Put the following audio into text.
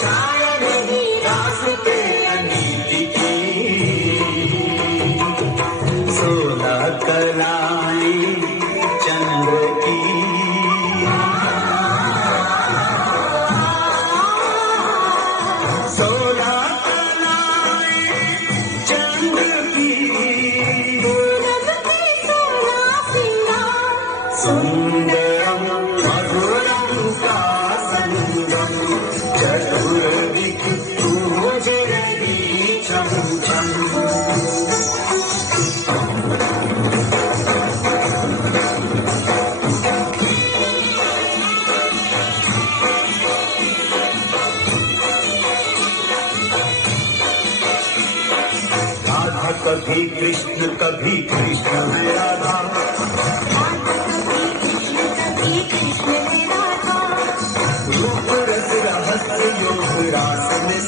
छाया नहीं रास्ते अनीति की, 16 कलाएं चंद्र की, 16 कलाएं चंद्र की, सुंदरम मधुरम का संगम, चतुर्दिक तुझे रही छम छम। राधा कभी कृष्ण है राधा, रूप रस रहस्य योग रास में